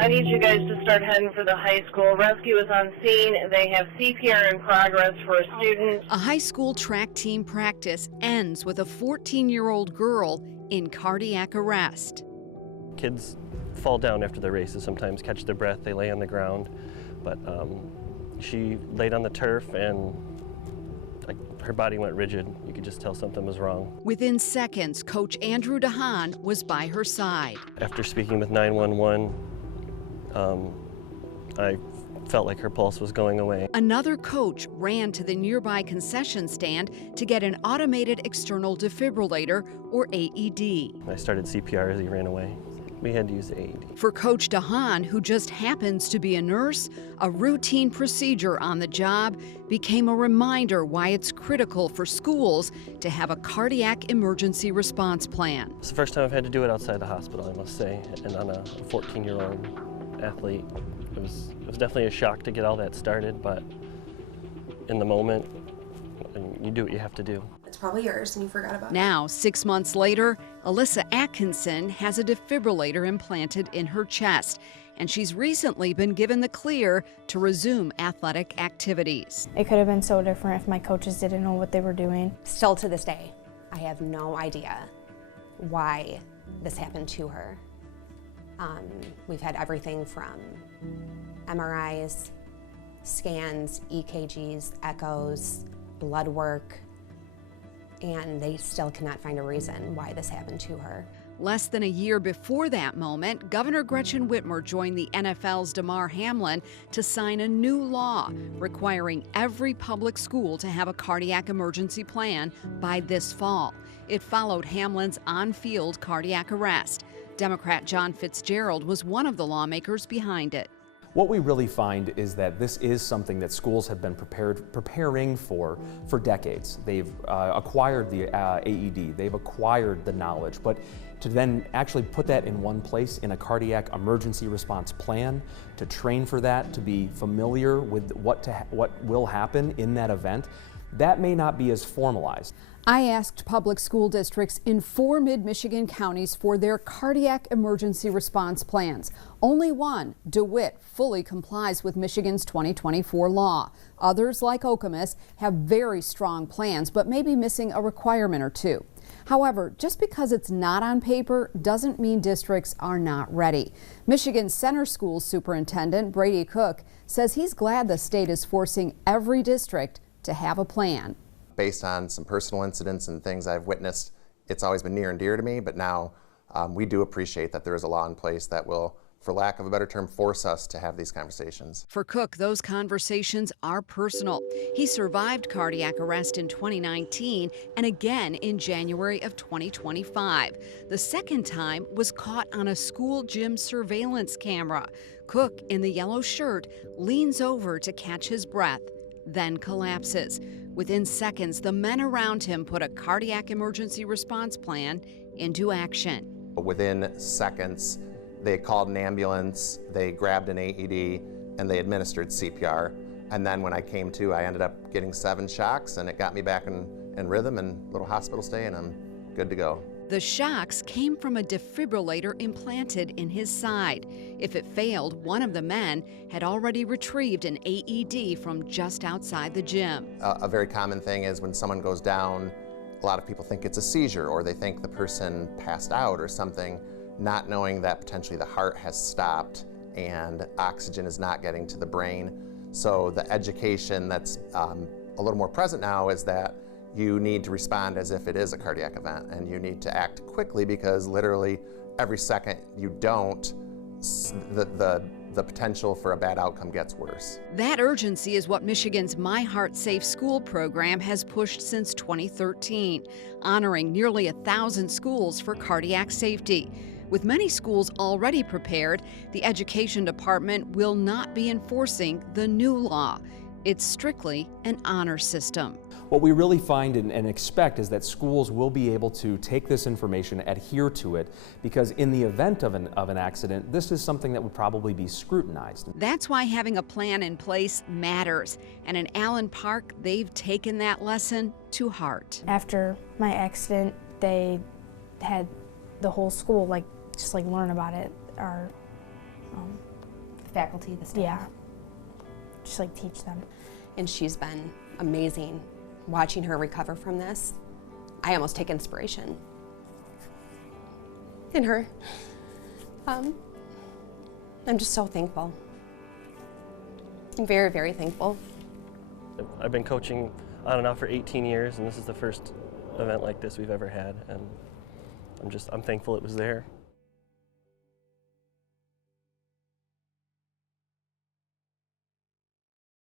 I need you guys to start heading for the high school. Rescue is on scene. They have CPR in progress for a student. A high school track team practice ends with a 14-year-old girl in cardiac arrest. Kids fall down after the races, sometimes catch their breath, they lay on the ground. But she laid on the turf and her body went rigid. You could just tell something was wrong. Within seconds, Coach Andrew DeHaan was by her side. After speaking with 911, I felt like her pulse was going away. Another coach ran to the nearby concession stand to get an automated external defibrillator, or AED. I started CPR as he ran away. We had to use the AED. For Coach DeHaan, who just happens to be a nurse, a routine procedure on the job became a reminder why it's critical for schools to have a cardiac emergency response plan. It's the first time I've had to do it outside the hospital, I must say, and on a 14-year-old athlete. It was definitely a shock to get all that started, but in the moment, you do what you have to do. It's probably yours and you forgot about it. Now, 6 months later, Alyssa Atkinson has a defibrillator implanted in her chest, and she's recently been given the clear to resume athletic activities. It could have been so different if my coaches didn't know what they were doing. Still to this day, I have no idea why this happened to her. We've had everything from MRIs, scans, EKGs, echoes, blood work, and they still cannot find a reason why this happened to her. Less than a year before that moment, Governor Gretchen Whitmer joined the NFL's Damar Hamlin to sign a new law requiring every public school to have a cardiac emergency plan by this fall. It followed Hamlin's on-field cardiac arrest. Democrat John Fitzgerald was one of the lawmakers behind it. What we really find is that this is something that schools have been preparing for decades. They've acquired the AED, they've acquired the knowledge, but to then actually put that in one place in a cardiac emergency response plan, to train for that, to be familiar with what will happen in that event, that may not be as formalized. I asked public school districts in 4 mid-Michigan counties for their cardiac emergency response plans. Only one, DeWitt, fully complies with Michigan's 2024 law. Others, like Okemos, have very strong plans, but may be missing a requirement or two. However, just because it's not on paper doesn't mean districts are not ready. Michigan Center Schools Superintendent Brady Cook says he's glad the state is forcing every district to have a plan. Based on some personal incidents and things I've witnessed, it's always been near and dear to me, but now we do appreciate that there is a law in place that will, for lack of a better term, force us to have these conversations. For Cook, those conversations are personal. He survived cardiac arrest in 2019 and again in January of 2025. The second time was caught on a school gym surveillance camera. Cook, in the yellow shirt, leans over to catch his breath, then collapses. Within seconds, the men around him put a cardiac emergency response plan into action. Within seconds, they called an ambulance, they grabbed an AED, and they administered CPR. And then when I came to, I ended up getting 7 shocks, and it got me back in rhythm and little hospital stay, and I'm good to go. The shocks came from a defibrillator implanted in his side. If it failed, one of the men had already retrieved an AED from just outside the gym. A very common thing is when someone goes down, a lot of people think it's a seizure, or they think the person passed out or something, not knowing that potentially the heart has stopped and oxygen is not getting to the brain. So the education that's a little more present now is that you need to respond as if it is a cardiac event, and you need to act quickly, because literally every second you don't, the potential for a bad outcome gets worse. That urgency is what Michigan's My Heart Safe School program has pushed since 2013, honoring nearly 1,000 schools for cardiac safety. With many schools already prepared, the Education Department will not be enforcing the new law. It's strictly an honor system. What we really find and expect is that schools will be able to take this information, adhere to it, because in the event of an accident, this is something that would probably be scrutinized. That's why having a plan in place matters. And in Allen Park, they've taken that lesson to heart. After my accident, they had the whole school just learn about it. Our faculty, the staff. Yeah. Just like teach them. And she's been amazing. Watching her recover from this, I almost take inspiration in her. I'm just so thankful. I'm very, very thankful. I've been coaching on and off for 18 years, and this is the first event like this we've ever had, and I'm thankful it was there.